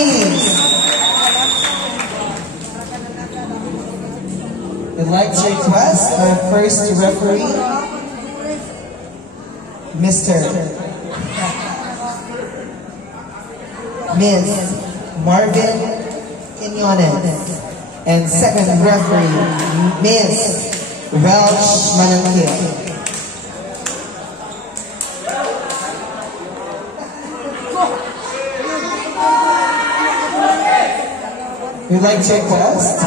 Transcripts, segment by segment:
please. We'd like to request our first referee, Mr. Ms. Marvin Quinones, and second referee, Ms. Welch Manangkil. We'd like to request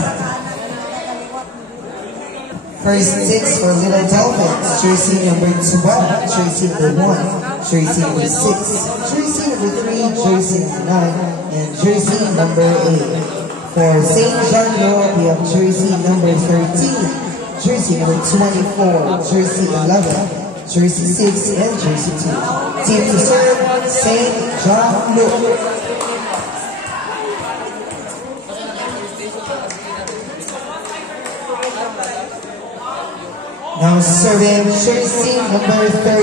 first 6 for Little Dolphins, jersey number 12, jersey number 1, jersey number 6, jersey number 3, jersey number 9, and jersey number 8. For St. John Law, we have jersey number 13, jersey number 24, jersey 11, jersey 6, and jersey 2. Team to serve, St. John Law. Now serving jersey number 13.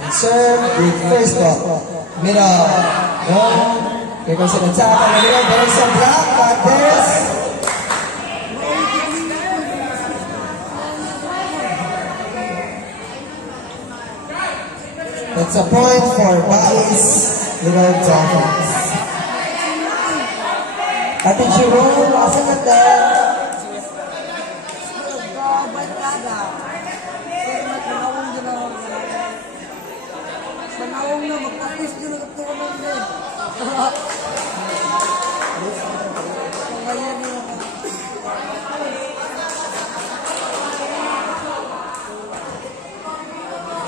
And serve with first ball. Middle. No. Here goes an attack on the middle. There's some block. Back there's. That's a point for Bais Little Dolphins. Ate Jerome, asan ka din?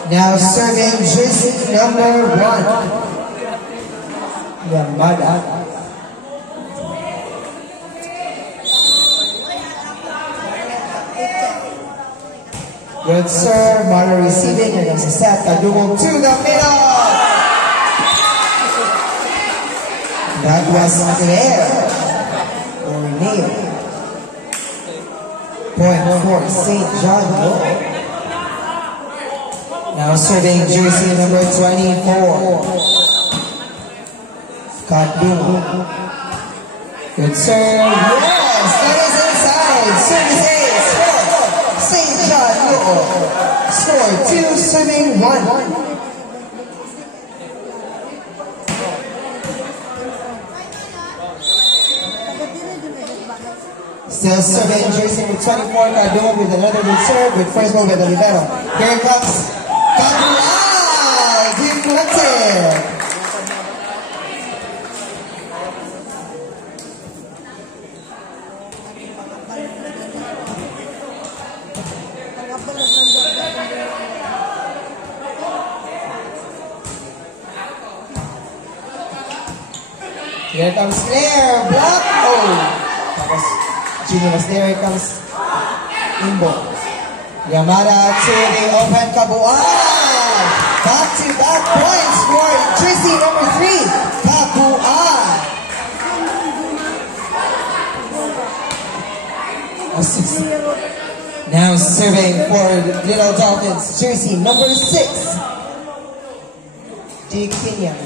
Now serving jersey number 1, Yamada. Good sir, Mara receiving, and it's a set, Kadungong to the middle. That was clear. Or nail. Point for St. John Law. Now serving jersey number 24, Kadung. Good serve. Yes, that is inside. Service ace for St. John Law. Score 2, serving 1. Still serving jersey number 24, Kadung with another good serve with first ball with the libero. Here comes Kabuay! Deflected! Here comes Claire! Block! Oh! Tapos, Gino was there. Here comes Imbo. Yamada to the open Kabuay! Back-to-back points for jersey number 3, Kabuay. Now serving for Little Dolphins, jersey number 6, D. Kenyan.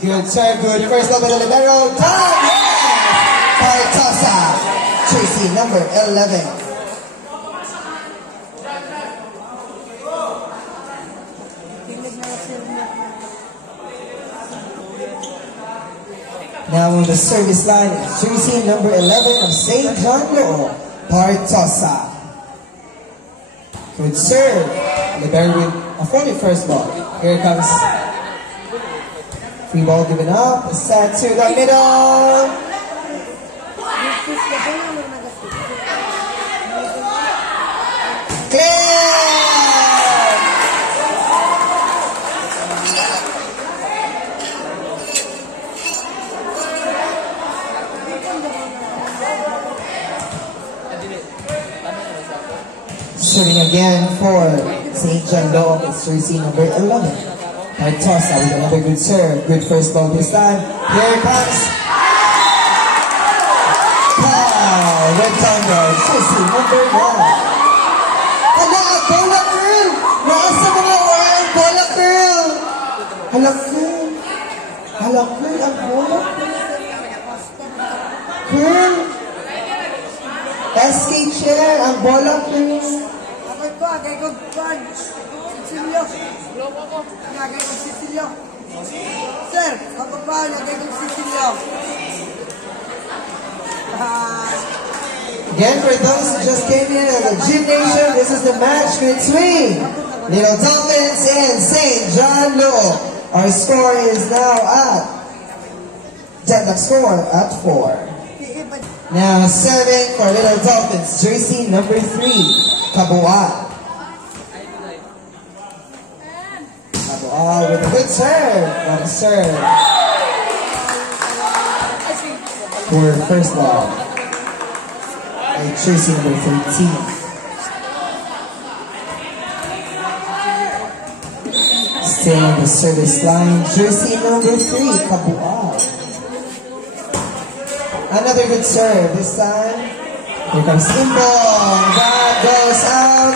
Good serve, good first love by the libero. Done! Yes! Partosa, jersey number 11. Now on the service line is jersey number 11 of St. John Law, Partosa. Good serve. Libero with a 41st ball. Here comes free ball given up. Set to the middle. Clear. Serving again for St. John Law, it's jersey number 11. Partosa with another good serve. Good first ball this time. Here it comes. Pow! red time guard, jersey number 1. Hala, bola girl! Nasa mga oral, bola girl! Hala girl! Hala girl, ang bola girl! SK chair, ang bola girl! Dapat ba, agay ko ban. Sisilyo. Agay ko sisilyo. Sir, dapat ba, agay ko sisilyo. Again, for those who just came in at the gymnasium, this is the match between Little Dolphins and St. John Luo. Our score is now at, deadlock score at 4. Now serving for Little Dolphins, jersey number 3, Kabuat. Kabuat with a good serve. What a serve. For first ball. Jersey number 13. Staying on the service line, jersey number 3, Kabuat. Another good serve. This time, here comes Imbong. That goes out.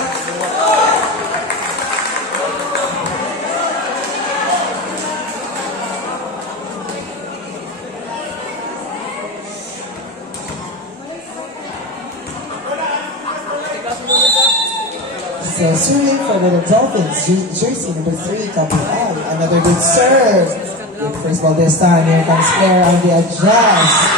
So serving for the Dolphins, jersey number 3, Kabuat. Another good serve. Good first ball this time. Here comes Claire on the adjust.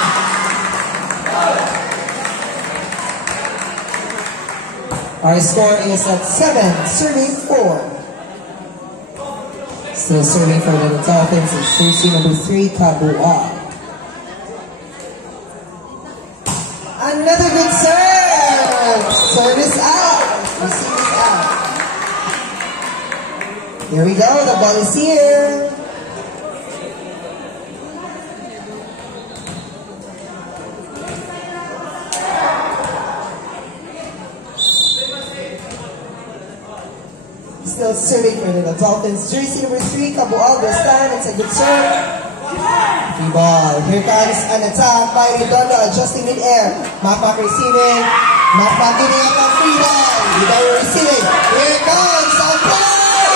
Our score is at 7, serving 4. Still serving for the Dolphins is jersey number 3, Kabuat. Another good serve! Service out! Receive is out. Here we go, the ball is here. Still serving for the Dolphins, jersey number 3, Kabuat. This time it's a good serve. Free ball. Here comes an attack by Redondo, adjusting mid-air. Makmak receiving. Makmak giving up a free ball. Redondo receiving. Here it comes. A play!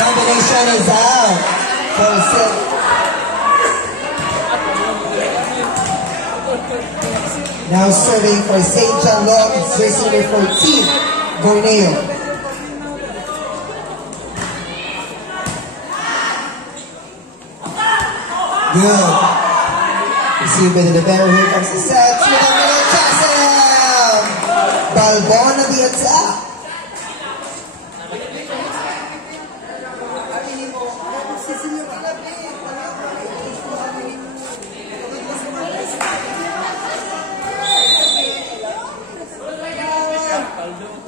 Combination is out. For six. Now serving for St. John Luo, it's jersey number 14, Borneo. Good. Received by the libero. Here comes the set. Balbon at the attack.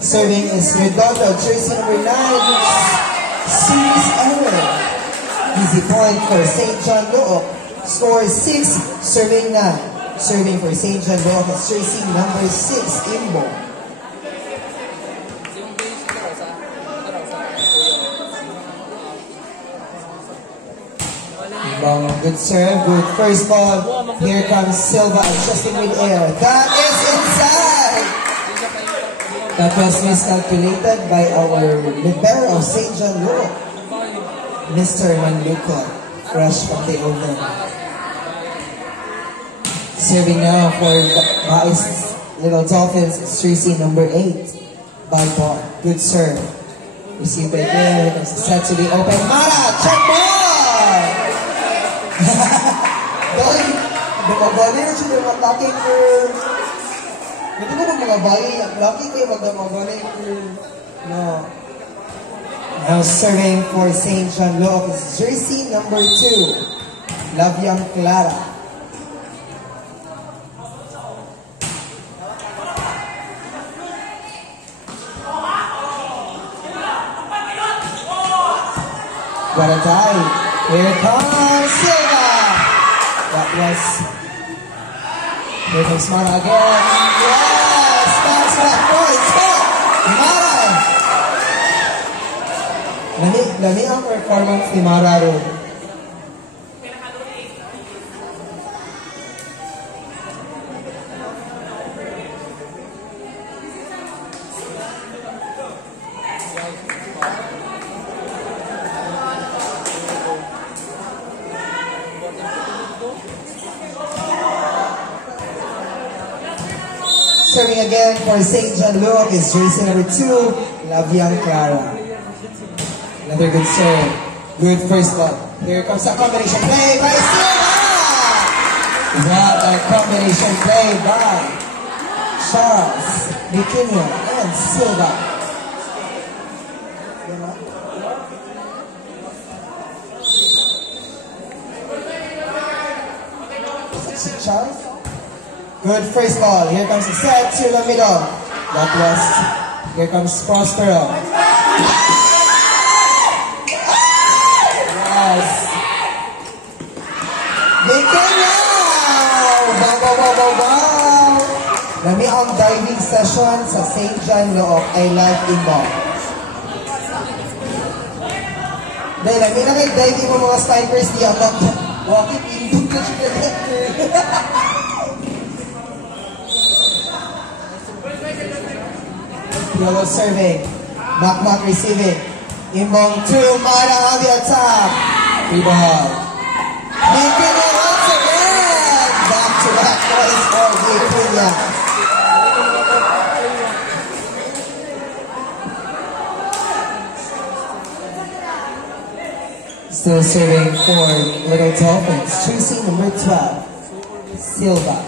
Serving is Redondo, jersey number 9. Series error. Easy point for St. John Luo. Score 6, serving 9. Serving for St. John Luo is jersey number 6, Imbo. Long, good serve, good first ball. Here comes Silva adjusting with air. That is inside! That was miscalculated by our libero of St. John Luo, Mr. Manluco, fresh from the oven. Serving now for Bais Little Dolphins, jersey number 8, Balbon. Good serve. Received by there. It comes set to the open. Mara! Check ball! Dahil, dumabali na siya ng attacking curve. Ito ko mga bali, lucky kayo magdamabali curve. No. Now serving for St. John Luo is jersey number 2, Lavyang Clara. What a dive. Here comes Silva. That was... Here comes Mara again. Yes! Bounce back points. Mara! Lami ang performance ni Mara ron. Serving again for St. John Luke is jersey number 2, Laviang Clara. Another good serve. Good first ball. Here comes a combination play by Silva! What a combination play by Charles, Bikinia, and Silva. Charles. Good first ball. Here comes the set to the middle. That was, here comes Prospero. Yes. Bikinia! Wow! Lami ang diving session sa St. John Loob ay live inbound. Dahil lami na kayo diving mo mga snipers di ako. Walking in to the connector. Yellow serving. Makmak receiving. Imbong 2, Mara on the attack. Free ball. Making it once again. Back to back points for Bikinia. Still serving for Little Dolphins. Choosing number 12, Silva.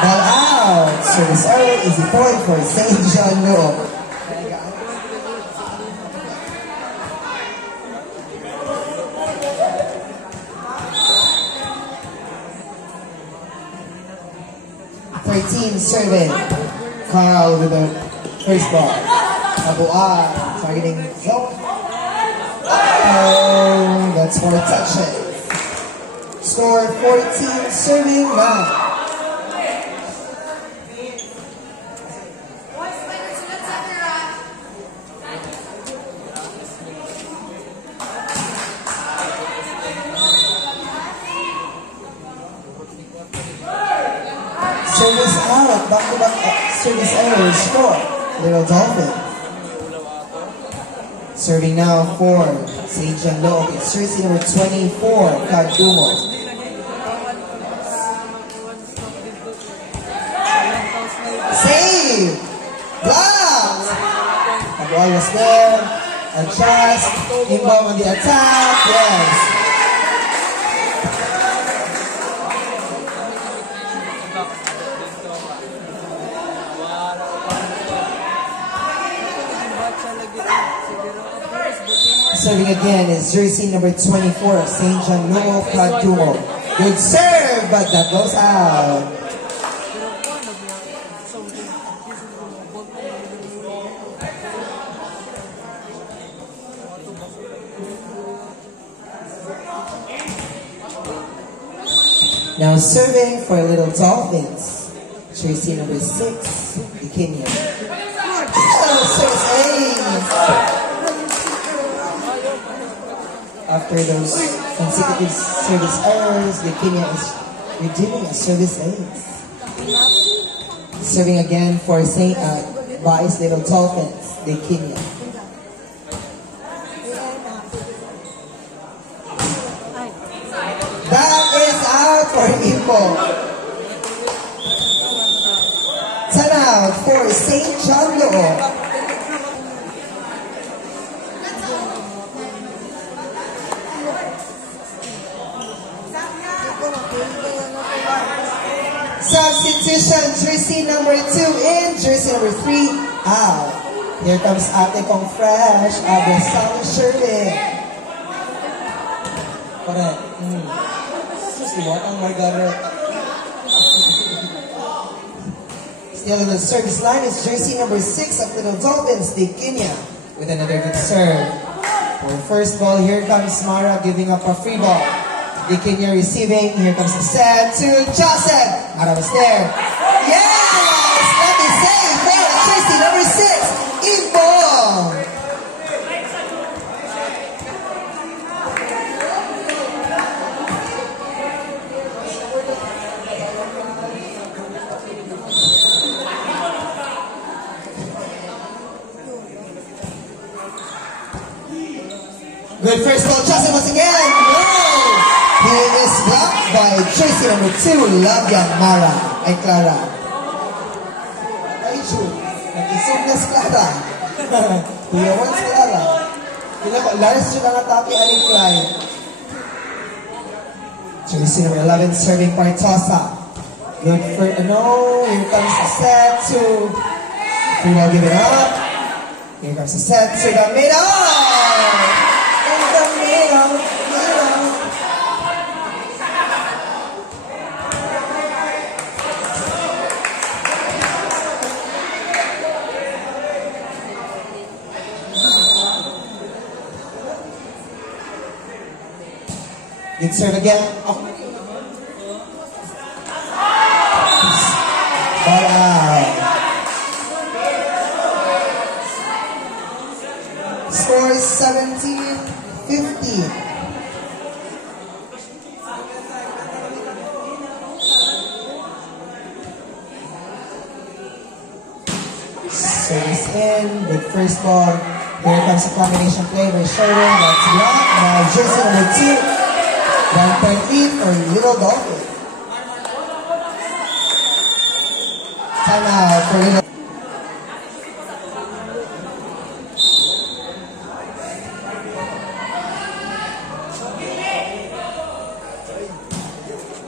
Ball out. Service error. Easy point for St. John Luke. Serving. Carl with the first ball. Abua targeting zone. Oh, that's for a touch. Score 14, serving 9. Service out, back-to-back service error, score. Little Dolphin. Serving now for St. John Luke. It's jersey number 24, Kadumo. Save! Blocked! The ball was there. Adjust. Inbound on the attack. Yes. Serving again is jersey number 24 of St. John Luke, Kadumo. Good serve, but that goes out. Now serving for Little Dolphins, jersey number 6, Bikinia. Oh, service ace! After those consecutive service errors, Bikinia is redeeming a service ace. Serving again for St. Vice Little Dolphins, Bikinia. That is out for Ipo. 10 out for St. John Luke. Substitution, jersey number 2 in, jersey number 3 out. Here comes Ate Kong Fresh, Abasalo serving. Correct. What? Oh my God. Still in the service line is jersey number 6 of Little Dolphins, Bikinia, with another good serve. For first ball, here comes Mara giving up a free ball. Bikinia receiving. Here comes the set to Joseph. Mara was there. Yes! Let me say for jersey number 6, Ibo. Good first ball, Joseph once again. No! He is blocked by jersey number 2, Laviang Mara and Clara. June. Nag-isugnas Clara. Kuya Wans Clara. Kila ko, Lars yun ang atake aling Clyde. Jersey number 11, serving Partosa. Good for, here comes the set to, we will give it up. Here comes the set to the middle. In the middle. Good serve again. Oh. Ball out. Score is 17-15. Service in. Good first ball. Here comes a combination play by Sherwin. That's blocked by jersey number 2. 1.3 for Little Dolphin. Time out for Little.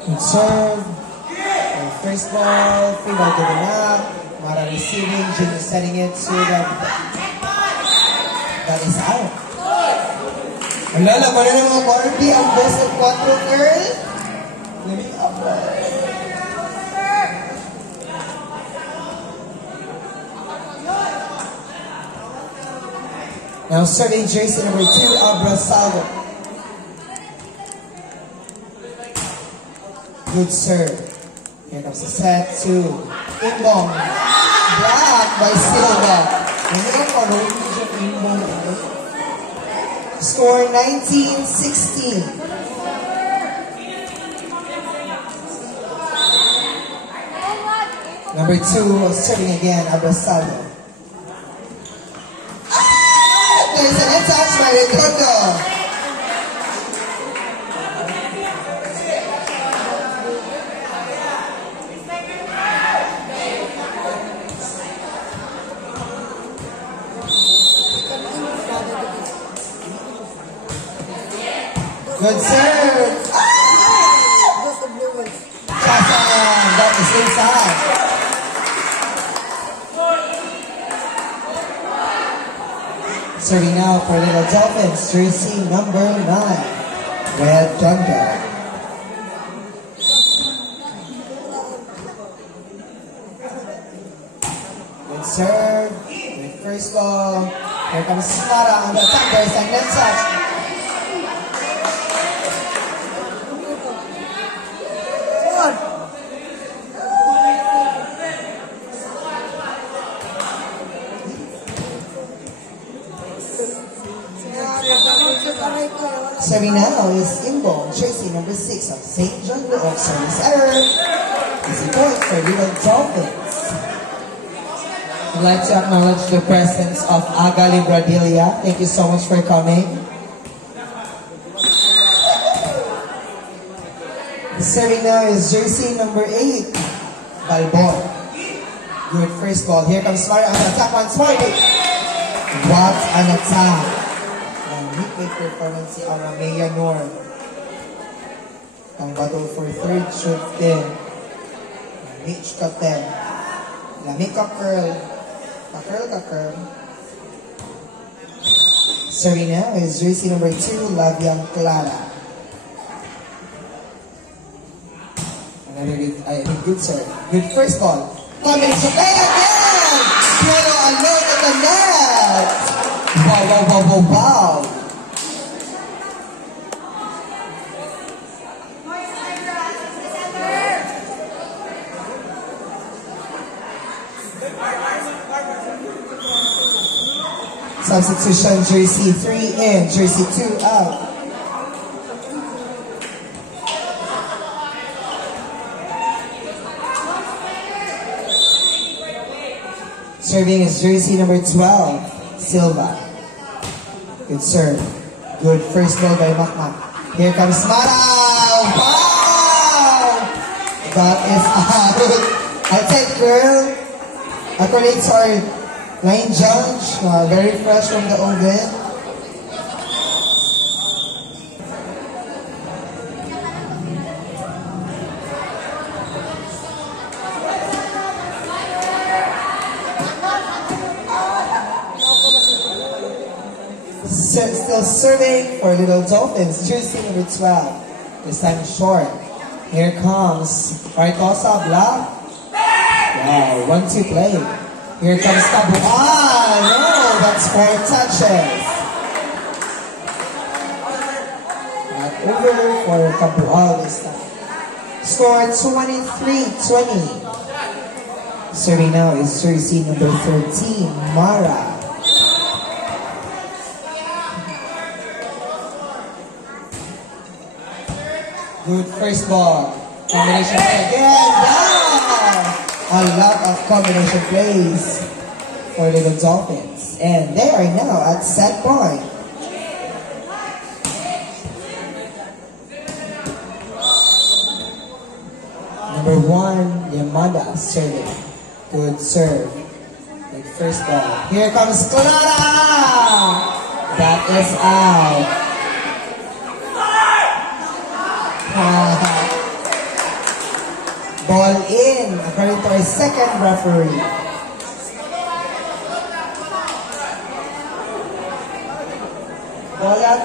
Good serve. And first ball, free ball given up. Mara receiving, Junior setting it to the. That is out. Wala, laban na ng mga Barbie, ang boss of 4 girl. Let me up. Now serving jersey number 2, Abra Salvo. Good serve. Here comes the set to Ingbong. Blocked by Silva. Hindi ang parang Ingbong. Score 19-16. Number 2 serving again, Abrasaldo. There's an touch by Ricardo. Good serve. Chasan, that is inside. Serving now for Little Dolphins, jersey number 9, Red Thunder. Good serve. Good first ball. Here comes Mara on the Thunders and net touch. Serving now is Ingbong, jersey number 6 of St. John of service error. Easy point for Little Dolphins. I'd like to acknowledge the presence of Aga Libradilia. Thank you so much for coming. Serving now is jersey number 8, Balbon. Good first ball. Here comes Smart on the attack once more. What an attack. Midweek performance si Aramea Norm. Ang battle for third shoot din. Mitch Katem. Lami ka-curl. Ka-curl. Serena is jersey number 2, Lavian Clara. Another good serve. Good first ball. Coming to play again! Pero alone at the net! Wow. Substitution, jersey 3 in, jersey 2 out. Serving is jersey number 12, Silva. Good serve. Good first ball by Makmak. Here comes Mara! Wow! That is out. I take girl. Accolades to our line judge, very fresh from the oven. Still serving for Little Dolphins, jersey number 12. This time short. Here comes Bartosa Black. Wow, 1-2 play. Here comes Tabu. No, that's 4 touches. Not over for Tabual this time. Score 23-20. Serving now is jersey number 13, Mara. Good first ball. Combination play again. Yeah! A lot of combination plays for Little Dolphins. And they are now at set point. Number 1, Yamada serving. Good serve. Good first ball. Here comes Clara! That is out. Ball in, according to our second referee. Ball out.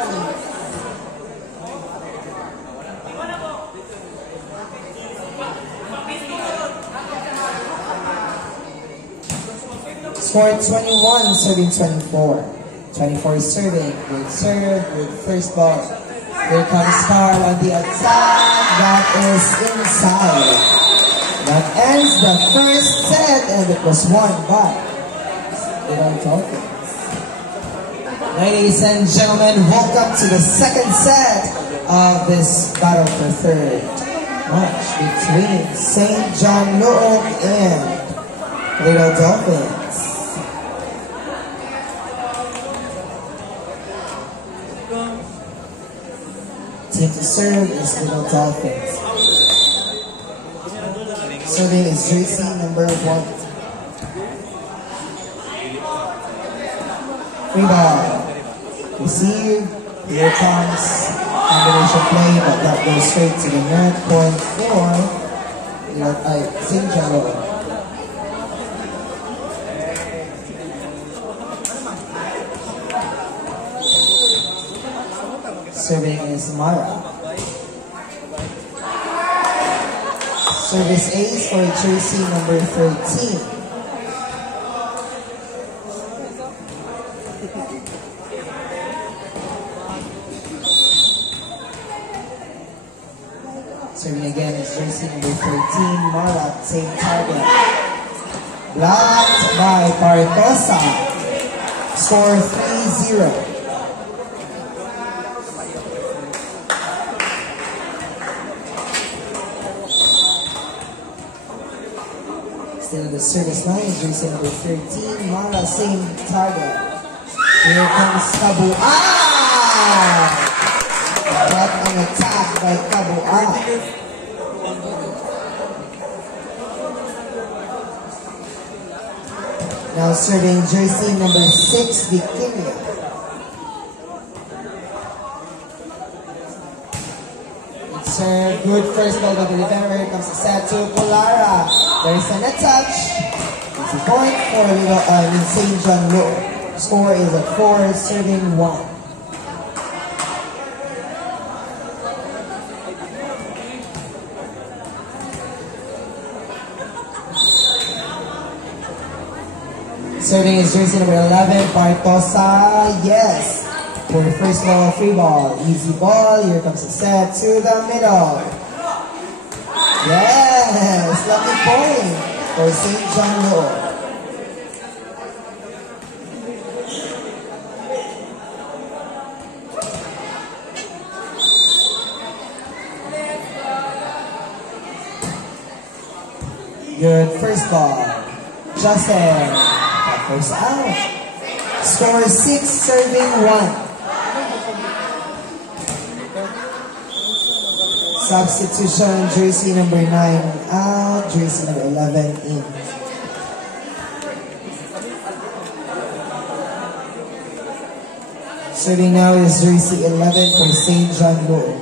Score 21, serving 24. 24 is serving. Good serve, good first ball. Here comes Carl on the outside. That is inside. That ends the first set, and it was won by Little Dolphins. Ladies and gentlemen, welcome to the second set of this battle for third match between St. John Nook and Little Dolphins. Team to serve is Little Dolphins. Serving is jersey number 1. Free ball. Receive. Here comes combination play, but that goes straight to the net. Point for St. John. Serving is Mara. Service ace for jersey number 13. Serving again is jersey number 13, Mara, same target. Blocked by Bartosa. Score 3-0. Still in the service line, jersey number 13, Mara, same target. Here comes Tabu. What an attack by Tabu. Now serving jersey number 6, Victoria. Serve, good first ball by the Rivera. Here comes the set to Polara. There's an touch. It's a point for St. John Nook. Score is at 4, serving 1. Serving is jersey number 11, Bartosa. Yes. For the first ball, free ball. Easy ball. Here comes the set to the middle. Yes. Lucky point for St. John Nook. Good first ball. Justin. That goes out. Score 6, serving 1. Substitution, jersey number 9 out, jersey number 11 in. Serving now is jersey 11 for St. John Bull.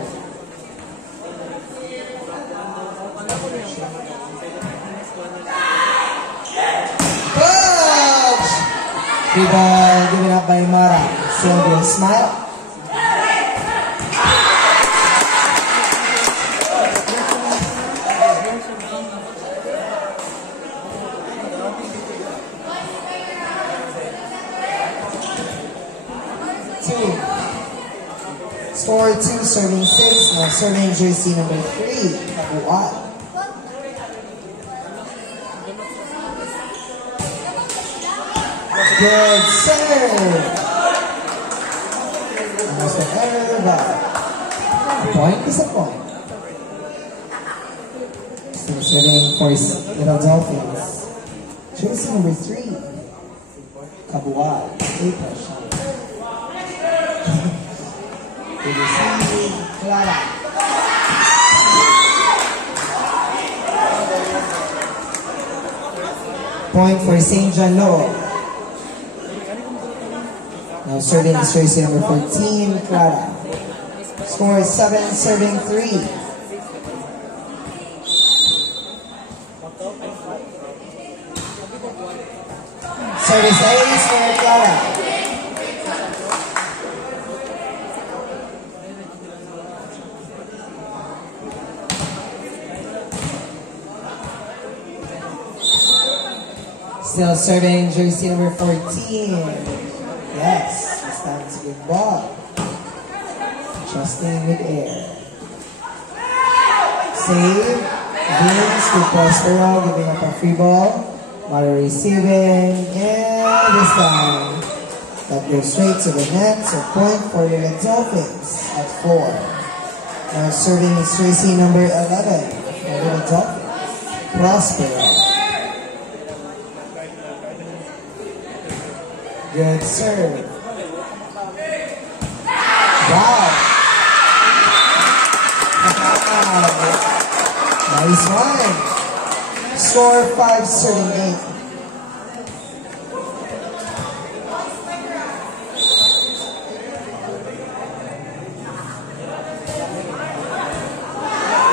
Free ball given up by Mara. Sylvia smile. Score 2, serving 6. Now serving jersey number 3, Kabuat. Good serve. Almost an error, but a point is a point. Still serving for Little Dolphins. Jersey number 3, Kabuat. Clara. Point for St. John Low. Now serving is jersey number 14, Clara. Score is 7, serving 3. Service ace for Clara. Still serving jersey number 14. Yes, this time it's a good ball. Adjusting mid-air. Save. Vince to Prospero, giving up a free ball. Mara receiving. And this time, that goes straight to the net. So point for the Dolphins at 4. Now serving is jersey number 11 for the Dolphins. Prospero. Good serve. Wow. Nice one. Score 5, serving 8.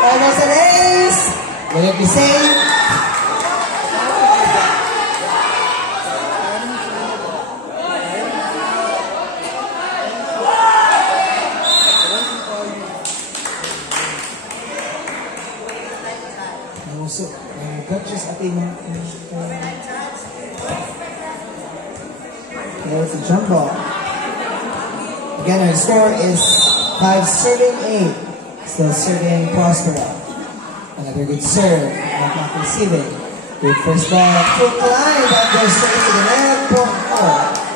Almost an ace. Will it be saved? So, coaches ating there's a jump ball. Again, our score is 5, serving 8. Still serving Prospero. Another good serve. Not receiving. Good first ball. Quick line. That goes straight to the net. Point 4.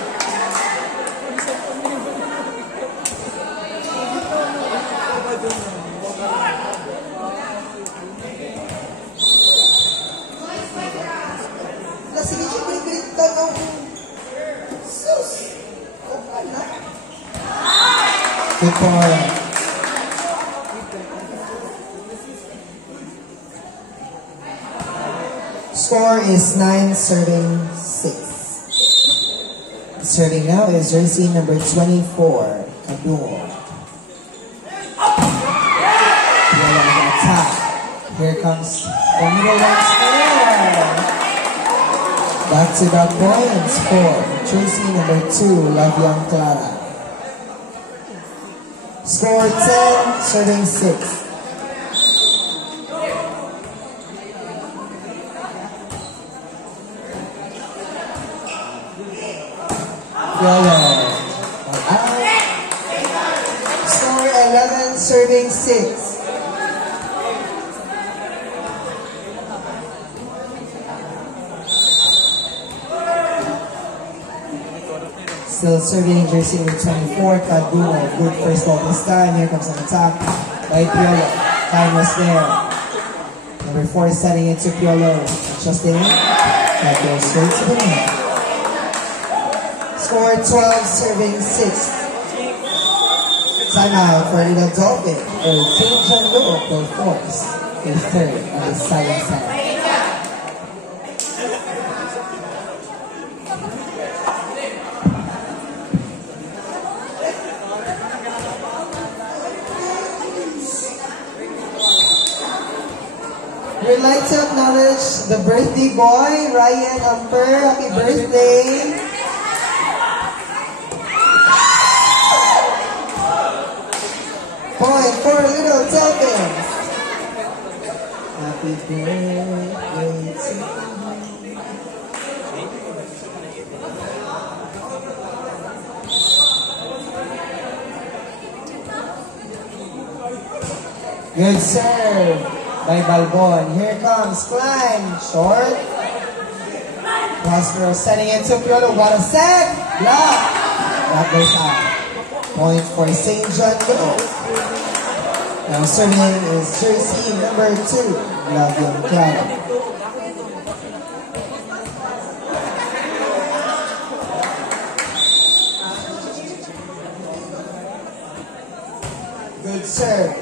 Good ball. Score is 9, serving 6. Serving now is jersey number 24, Kabul. Attack. Here comes the middle one score. Back-to-back points for jersey number 2, Lavian Clara. Score 10, serving 6. Yellow. Score 11, serving 6. Still serving jersey number 24, Kaduno. Good first ball this time. Here comes an attack by Piolo. Time was there. Number 4 is setting it to Piolo. Adjusting. That goes straight to the net. Score 12, serving 6. Timeout for the Dolphins. St. John Luo will force a third on the silent side. like to acknowledge the birthday boy, Ryan Amper. Happy birthday! Point for Little Dolphins. Happy birthday to you. Good serve by Balbon. Here comes Klein. Short. Prospero sending it to Piolo. What a set! Block. That goes out. Point for St. John Little. Now serving is jersey number 2, Lavian Clara. Good serve.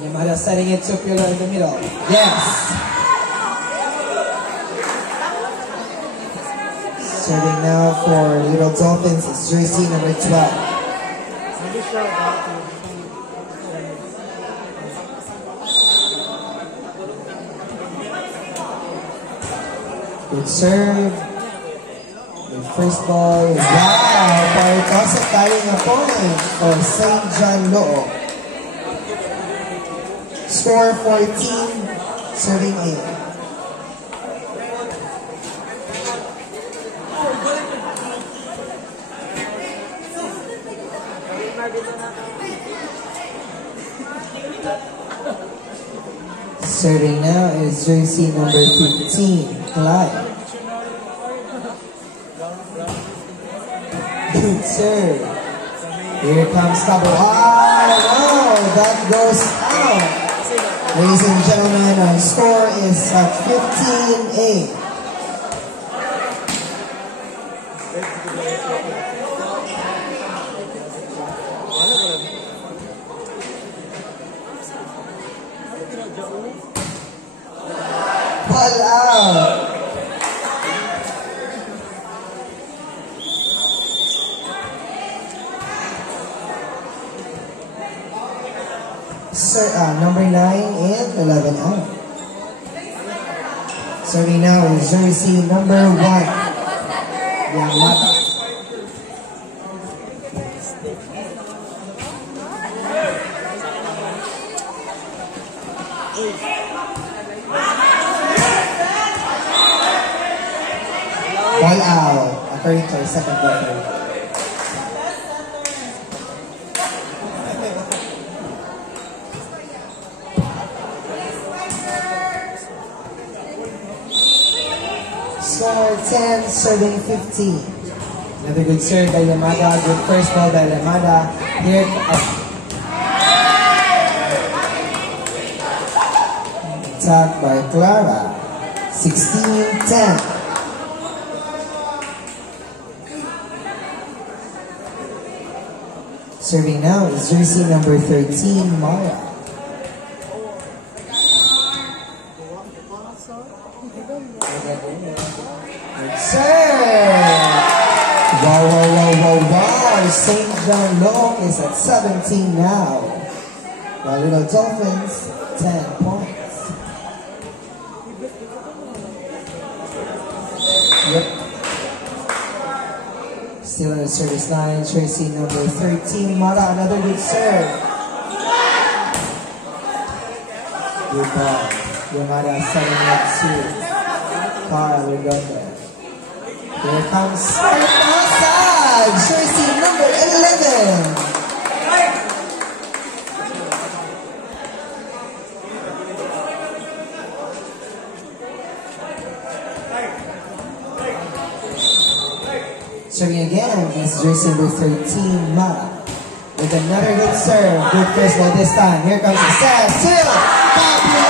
Yamada setting it to Piolo in the middle. Yes! Serving now for Little Dolphins is jersey number 12. Good serve. The first ball is wow. Paritosa carrying a point for St. John Loo. Score 14, serving 8. Serving now is jersey number 15, Clyde. Good serve. Here comes Cabo. Oh, no, that goes out. Ladies and gentlemen, our score is at 15-8. Ball out. Number 9 and 11 out. Serving now is jersey number 1, Yamada. Ball out, according to our second referee. Score 10, serving 15. Another good serve by Yamada. Good first ball by Yamada. Here, attack by Clara. 16-10. Serving now is jersey number 13, Maya. Wow. St. John Long is at 17 now. While Little Dolphins, 10 points. Yep. Still in the service line, Tracy number 13, Mara, another good serve. Good ball. Yamada setting up to Cara Redondo. Here comes outside, jersey number 11. Serving again is jersey number 13, Mara. With another good serve, good first ball this time. Here comes the set, still, Kabua!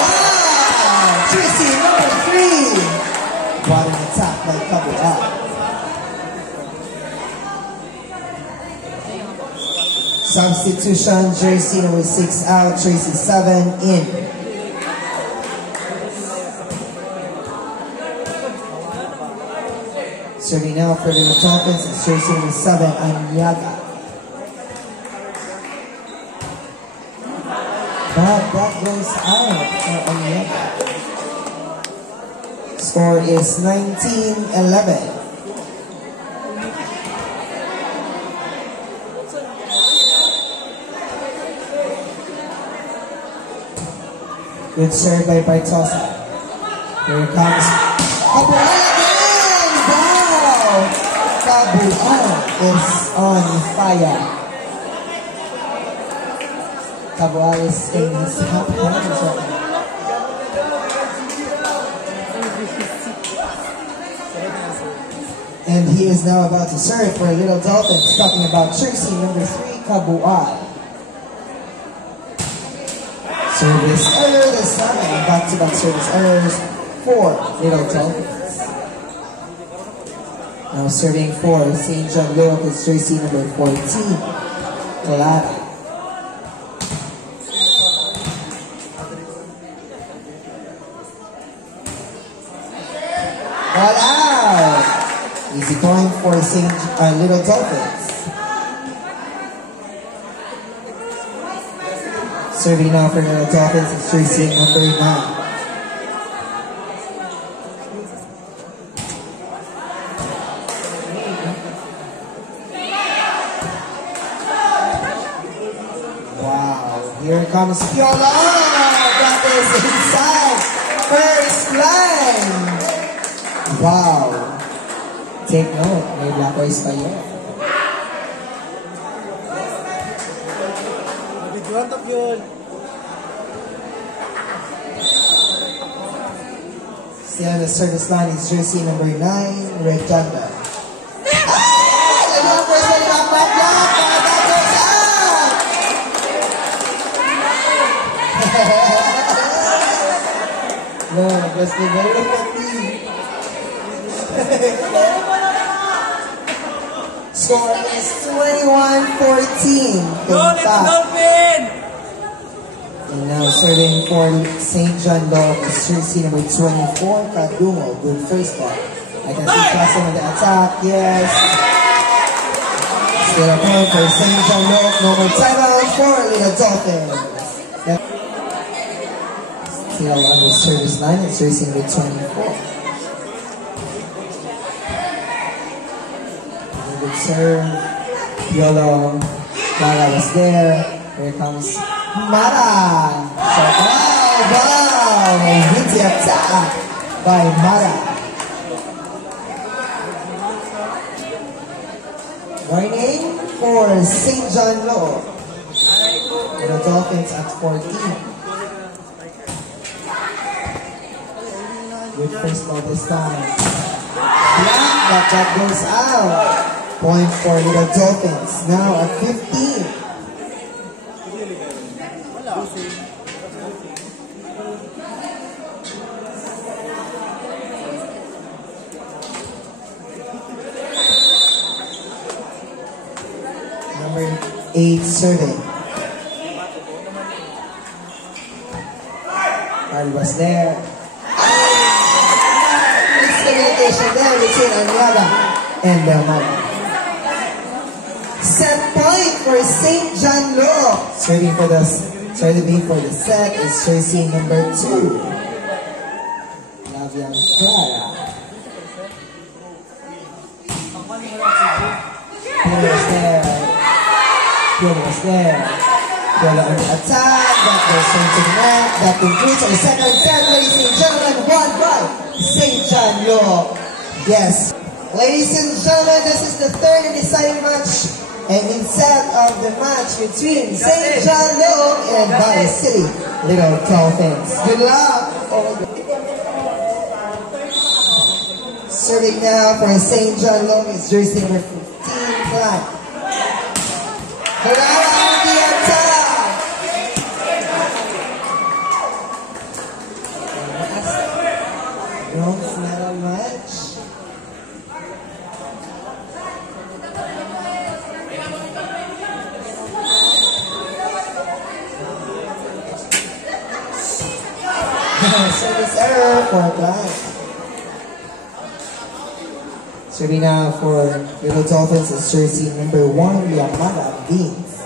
Jersey number 3. What an attack by Kabua. Substitution, jersey number 6 out, Tracy 7 in. Serving now for the Dolphins is jersey number 7, Anyaga. That goes out for Onyeka. Score is 19-11. Good serve by Bartosa. Here comes Kabuan again! Wow! Kabuan is on fire. Kabuan is in his half hands right now. And he is now about to serve for Little Dolphins, talking about jersey number 3, Kabuan. Service error this time. Back-to-back service errors for Little Dolphins. Now serving for St. John Luke is jersey number 14, Clara. Ball out! Easy point for Little Dolphins. Serving now for Little Dolphins is jersey number 9. Wow, here comes Piola! That is inside! First line! Wow! Take note, may black boys pa yun. Mantap yun. Still on the service line is jersey number 9, Red Janda. That goes out! No, that's the very Score is 21-14. And now serving for St. John Law is jersey number 24, Kadumo. Good first ball. I can see crossing on the attack. Yes. Still a point for St. John Law. No more timeout for Little Dolphins. Still on the service line is jersey number 24. Good serve. Yolo. Mara was there. Here comes Mara. So, wow! With the attack by Mara. Warning for St. John Law. The Dolphins at 14. Good first ball this time. Black, but that goes out. Point for Little Dolphins. Now at 15. Number 8 serving. Carl was there. Miscommunication there between Onyeka and Belmont. Set point for St. John Law. Serving for the set is jersey number 2. Lavian Clara. Piola was there. Piola was there. Piola on the attack. That goes into the net. That concludes our second set, ladies and gentlemen. 1-5. St. John Law. Yes. Ladies and gentlemen, this is the third and deciding match and in set of the match between St. John Law and Valley City Little Dolphins. Good luck! Serving now for St. John Law is jersey number 15, Clyde. Clara on the attack! Bronze medal match. Service error for Clyde. Serving now for Little Dolphins is jersey number 1, Yamada Beans.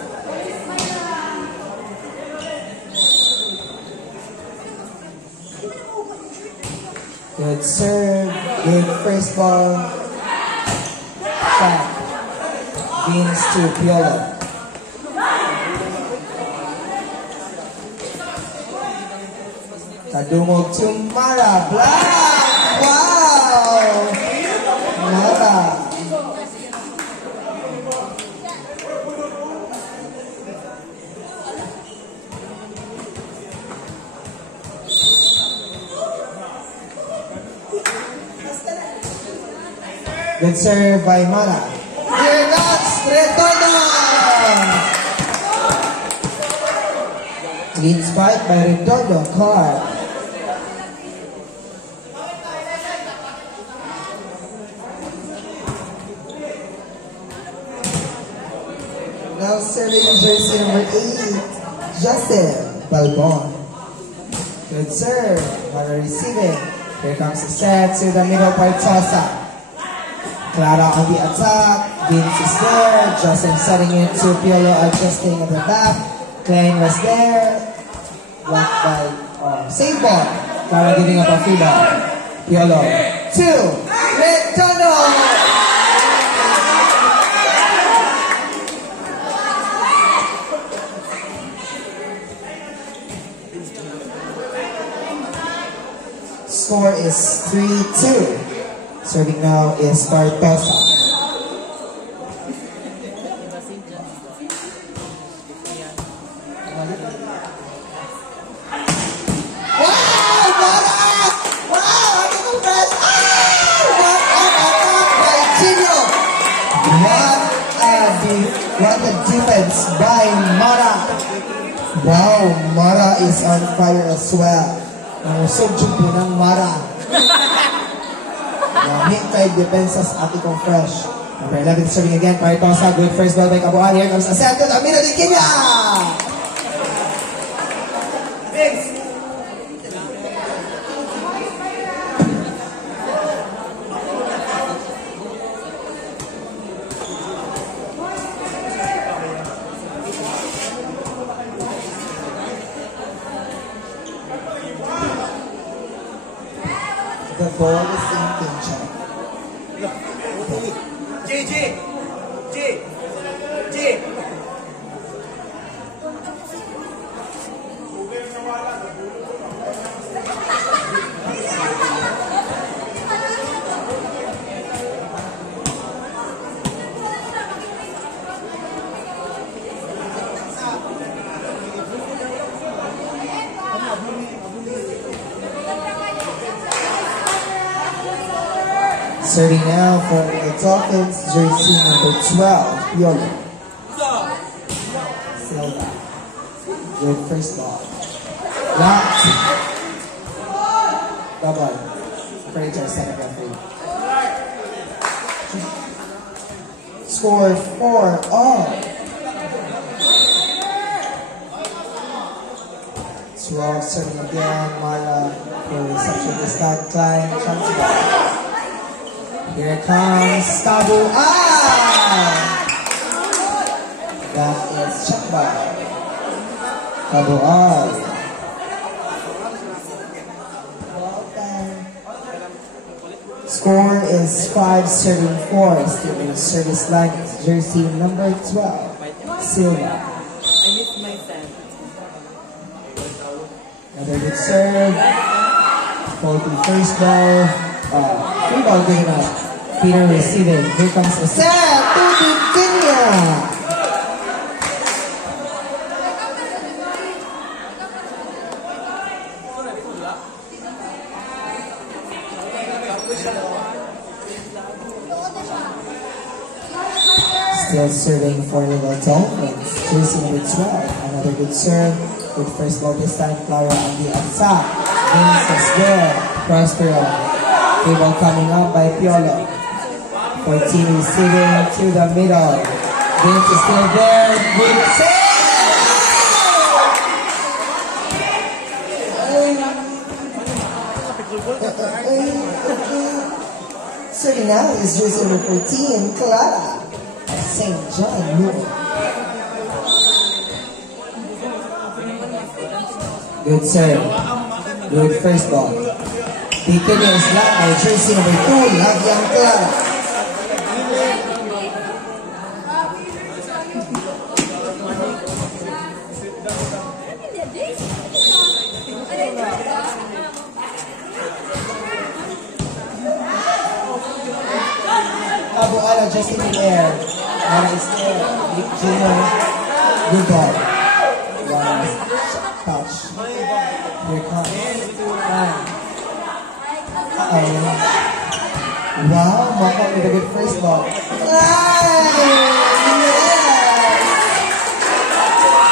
Good serve. Good first ball. Five. Vince to Piolo. Kadumog to Mara. Black! Wow! Mara. Good serve by Mara. Here comes Retorno! Clean spike by Retorno. Clark. Now serving jersey number 8, Justin Balbon. Good serve. Mara receiving. Here comes the set to the middle by Tosa. Clara on the attack, Vince is there, Justin setting it to Piolo, adjusting at the back, Klein was there, blocked by save ball, Clara giving up a free ball, Piolo, 2, Retorno! Score is 3-2. Serving now is Bartosa. What a defense by Mara. Wow, Mara is on fire as well. Nangusog po ng Mara. Hit 5 defenses at ikong fresh. Number 11 serving again, Paritosa. Good first ball by Cabuan. Here comes the set to the middle of Kenya! The ball is in tension. J. Serving now for the Dolphins, jersey number 12, Piolo. Silva. Good first ball. Locked. Double. Fraser, second referee. Score 4-all. 12 serving again. Mara for reception this time. Klein, chance. Here comes Cabuan! That is Chakba. Cabuan. Score is 5 serving 4. Still in service line is jersey number 12, Silva. Another good serve. Faulty first ball. Free ball given up. Peter receiving. Here comes the set to Kenya. Still serving for the Dolphins. Jersey number 12. Another good serve. Good first ball this time. Clara on the attack. Vince is there. Prospero. Free ball coming up by Piolo. 14 receiving to the middle. Vince is still there. Good save! Serving now is jersey number 14, Clara. St. John Moore. Good serve. Good first ball. Victoria is blocked by jersey number 2, Lagyang Clara. Abu Ala just in the air. Ala is there. Nick Jr. Good ball. Wow. Touch. Here comes. Wow, Maka with a good first ball. Yes!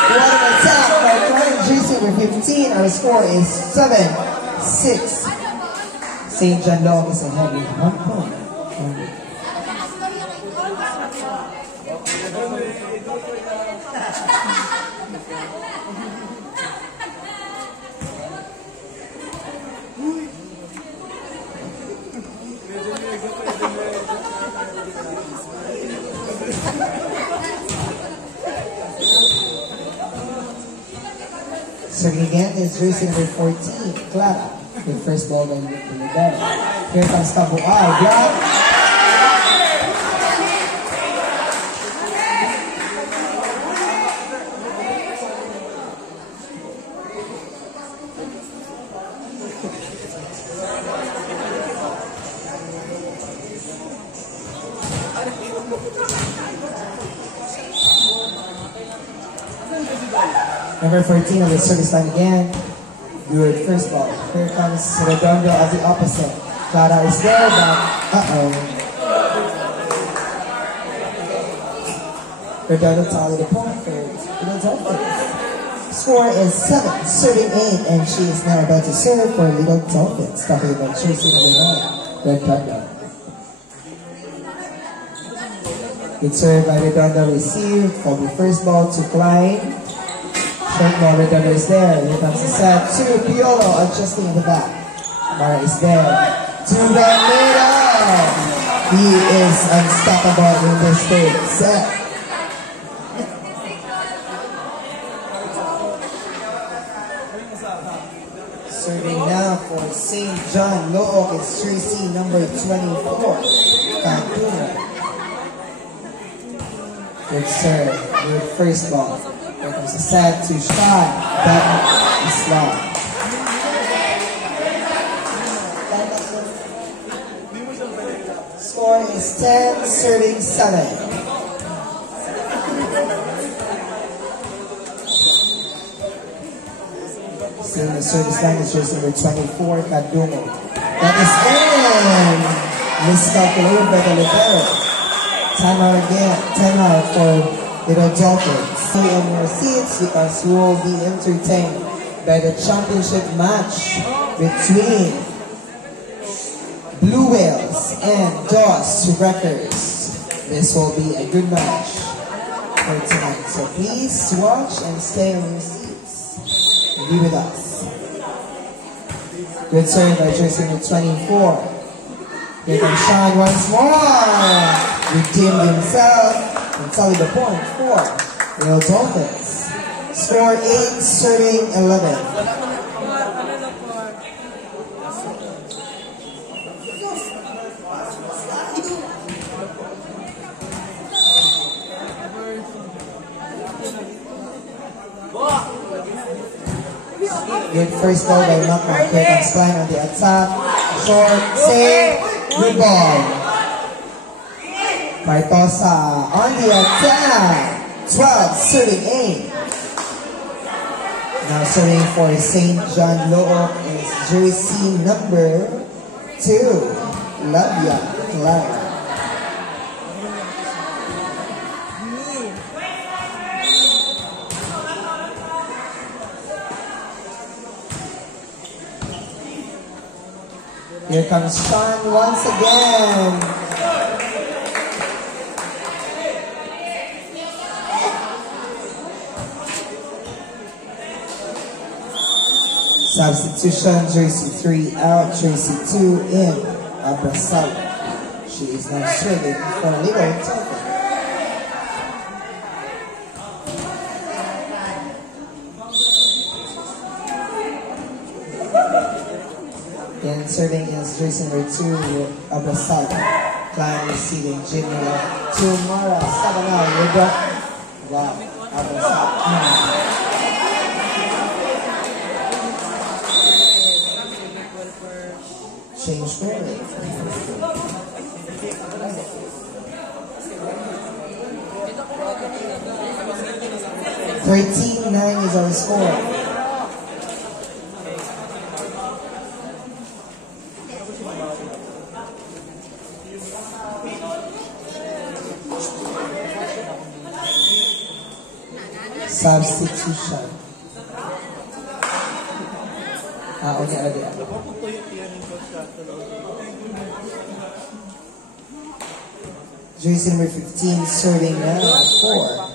What an attack by Brian Jason with 15. Our score is 7-6. St. John Long is ahead with 1 point. Serving again is jersey number 14, Clara. The first ball by Lindell. Here comes Tabuay. Block. Number 14 on the service line again. Good first ball. Here comes Redondo at the opposite. Clara is there, but Redondo tally the point for the Dolphins. Score is 7, serving 8, and she is now about to serve for Little Dolphins. Talking about jersey number 9, Red Thunder. Good serve by Redondo received from the first ball to Klein. Short ball, Redondo is there. Here comes the set to Piolo, adjusting in the back. Mara is there. To the middle. He is unstoppable in this third set. Serving now for St. John Look is jersey number 24, Cantuna. Good serve, good first ball. Here comes the set to shot. That is long. Score is 10, serving 7. Still in the service line is jersey number 24, Kadumo. That is in! Miscalculated by the libero. Timeout again. Timeout for Little Dolphins. Stay in your seats because you will be entertained by the championship match between Blue Whales and DOS Records. This will be a good match for tonight. So please watch and stay on your seats. Be with us. Good serve by jersey number 24. Here comes Sean once more. Redeemed himself. And tally the point for Little Dolphins. Score 8, serving 11. Good first ball by Makmak. Here comes Klein on the attack. Short, save, good ball. Bartosa on the attack. 12, serving 8. Now serving for St. John Look is jersey number 2, Lavia Clara. Here comes Sean once again. Substitution, jersey 3 out, jersey 2 in. Abrasal. She is now serving for Little Dolphins. And serving is jersey number 2, Abasag. Clan receiving Junior Tumara Sabana Yuda. Wow, Abasag. Change score. 13-9 is our score. Substitution. Okay, okay. Jersey number 15 serving now 4.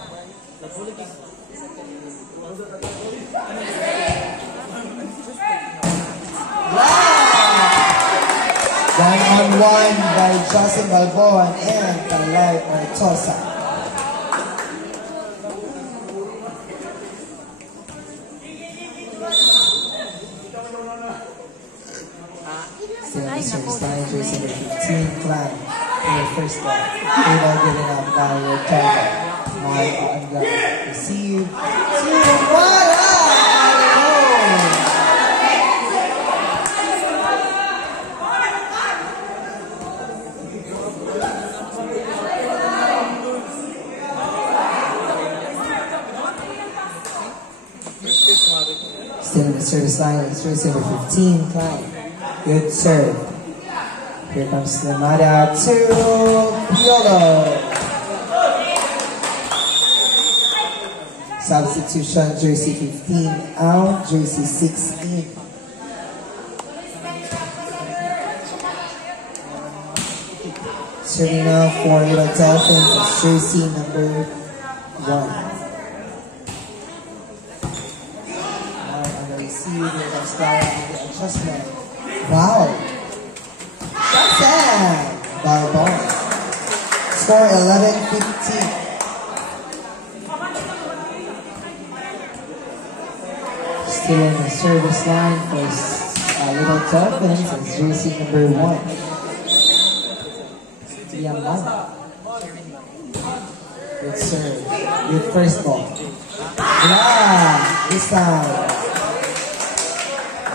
One by Justin Balboa and Talay Martosa. Still in the service line, jersey number 15, Clan, in the first ball. Able given up by Ricardo. Mark on receive. Still in the service line, it's jersey number 15, Clan. Good serve. Here comes Lamada to Piolo. Substitution, jersey 15 out, jersey 16. Serving now for Little Dolphins, it's jersey number 1. Adjustment. Wow. Johnson. Balboa. Score 11-15. Still in the service line for Little Dolphins. It's jersey number 1. Yamada. Good serve. Good first ball. Yeah. This time.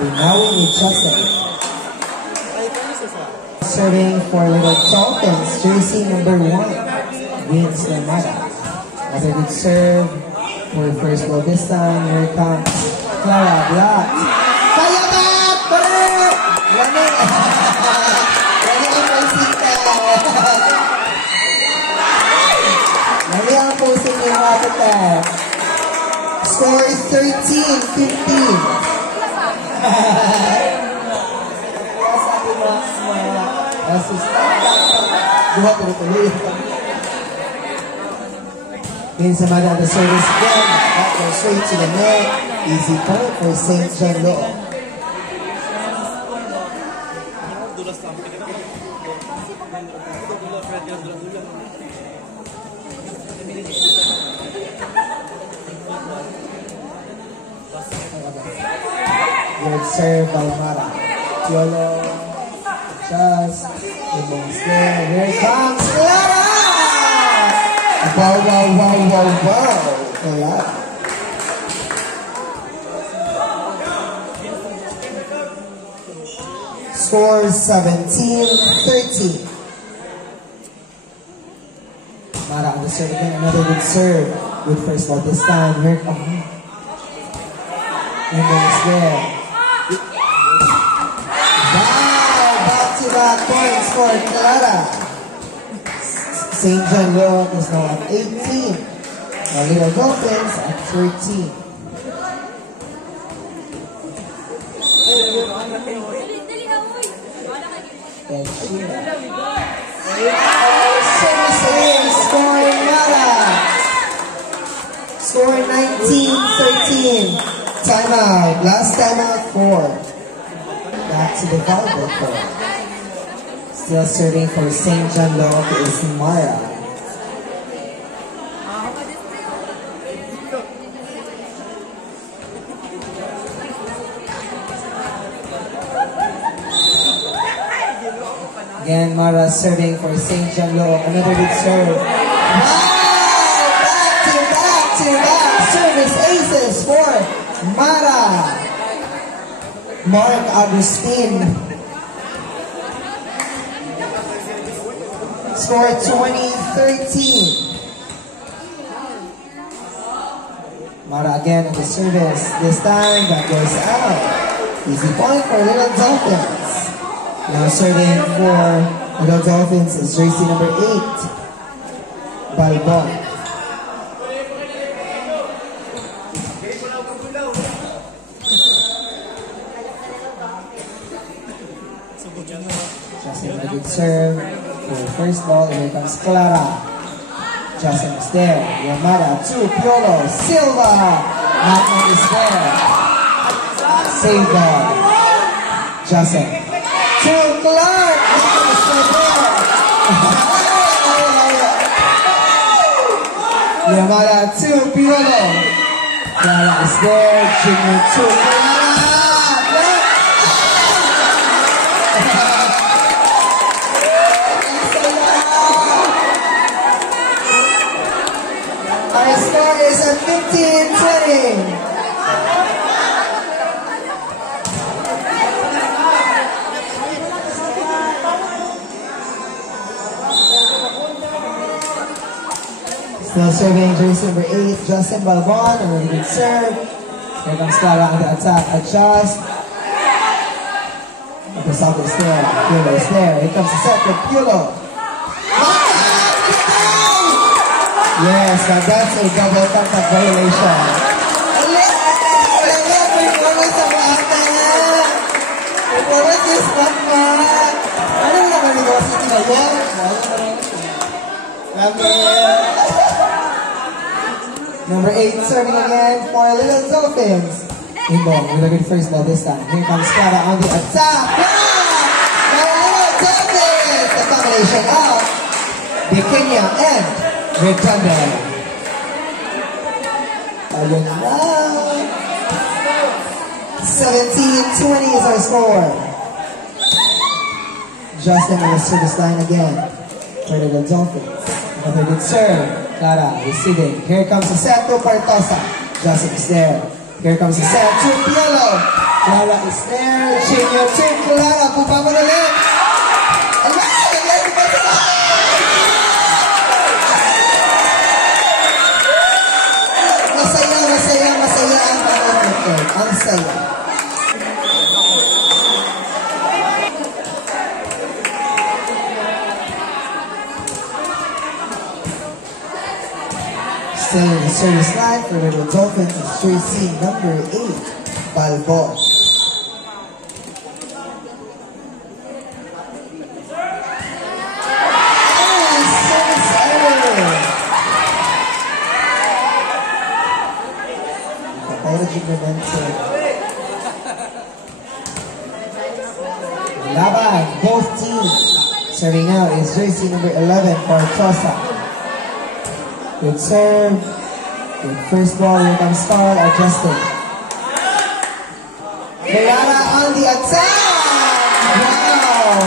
Now we need Joseph. Serving for Little Dolphins, jersey number 1, Vince Lamada. Another good serve for the first ball this time. Here it comes Clara Blocked. Kaya back! Correct! Lami! Lami ang posing ka! Lami ang posing ni Wakata. Score 13-15. Then somebody on the service again. That goes straight to the net. Easy point for St. John Law. Good serve by Mara. Piolo. Just. Ibong's there. Here comes Clara! Wow, wow, wow, wow, wow. Clara. Score 17-13. Mara on the serve again. Another good serve. Good first ball this time. Here comes. Ibong's there. Back-to-back points for Clara. St. John Law is now at 18. Little Dolphins at 13. And scoring Mara. Score 19-13. Timeout. Last timeout 4. Back to the volleyball court. Still serving for St. John Locke is Mara. Again, Mara serving for St. John Lo. Another good serve. Wow! Back to back service aces for Mara. Mark Agustin. Score 20-13. Mara again on the service. This time that goes out. Easy point for Little Dolphins. Now serving for Little Dolphins is jersey number 8, Balbon. Justin a good serve for the first ball. Here comes Clara. Justin is there. Yamada to Piolo. Silva. Nathan is there. Save ball. Justin. To Clark. Nathan is still there. Yamada to Piolo. Clara is there. Junior to Clara. Our score is at 15-20. Still serving jersey number 8, Justin Balbon. Another good serve. Here comes Clara on the attack. Adjust. The sub is there. Piolo is there. Here comes the set with Piolo. Yes, but that's a double contact violation. What was this one, man? Ano naman ito kasi tinayon? Number 8 serving again for Little Dolphins. Inbong with a good first ball this time. Here comes Clara on the attack. Little Dolphins! The combination of Bikenya and Redundant. Ayun na. 17-20 is our score. Justin on the service line again for the Dolphins. Another good serve. Clara receiving. Here comes the set to Partosa. Justin is there. Here comes the set to Piolo. Clara is there. Junior to Clara. Pupamon ulit. Masaya ang panonood. Ang saya. Still in the service line for Little Dolphins is jersey number 8, Balbon. Laban, both teams serving out is jersey number 11 for Tosa. Good serve. Good first ball. Here comes Carl adjusting. Clara on the attack. Wow!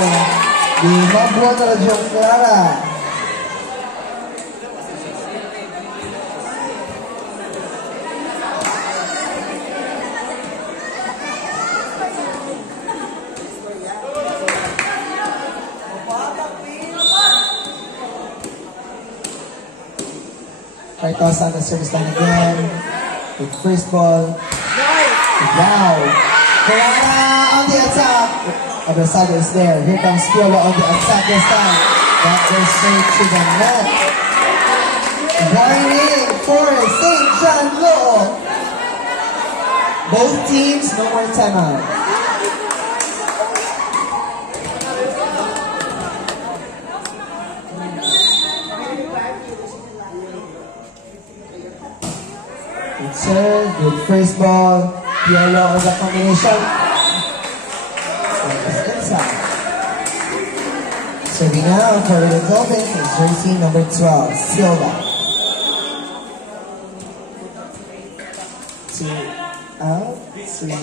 Di mabuo talaga yung Clara. Toss on the service line again. With first ball. Wow. Clara on the attack. Abrasado is there. Here comes Piolo on the attack this time. That goes straight to the net. Warning for St. John Lo. Both teams, no more timeout. Serve, good first ball. Piolo on the combination. Inside. Serving now for the Dolphins is jersey number 12, Silva. 2 out, 3 in.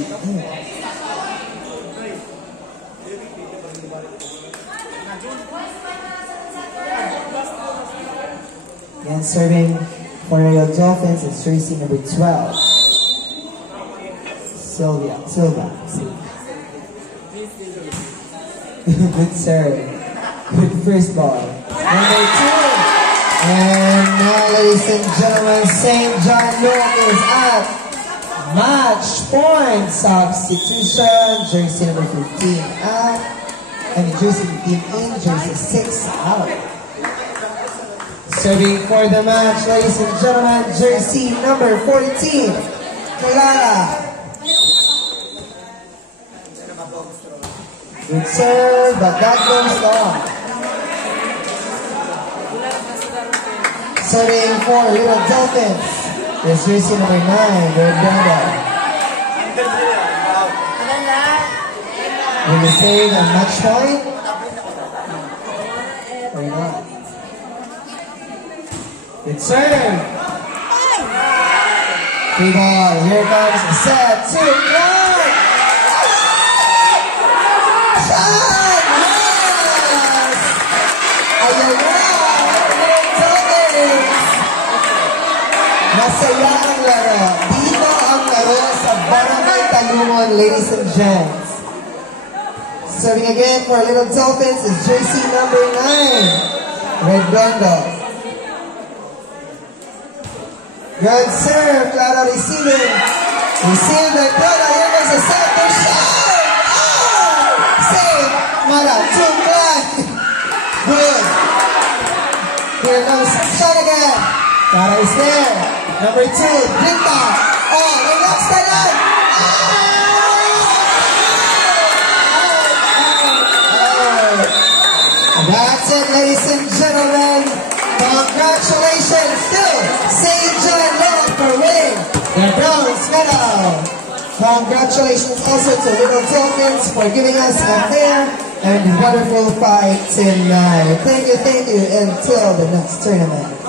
And serving for Royal Dolphins is jersey number 12. Silva. Good serve. Good first ball. Number 2. And now, ladies and gentlemen, St. John Luke is at match point substitution. Jersey number 15 out. Jersey 15 in, jersey 6 out. Serving for the match, ladies and gentlemen, jersey number 14, Clara. Good serve, but that goes long. Serving for Little Dolphins is jersey number 9, Brenda. Will you save a match point? Or not? Good serve. Free ball. Here comes the set. 2 1. Shot! Yes! Ayan! Masaya ang laro. Dito ang laro sa Barangay Talungon, ladies and gents. Serving again for Little Dolphins is jersey number 9, Redondo. Good serve, Clara receiving. Receive the Clara, here goes the center shot! Oh! Save! Mala, 2 1. Good. Here comes shot again. Clara is there. Number 2, Brinta. Oh, the next time. That's it, ladies and gentlemen. Congratulations to St. John Luke for winning the bronze medal. Congratulations also to Little Dolphins for giving us a fair and wonderful fight tonight. Thank you, until the next tournament.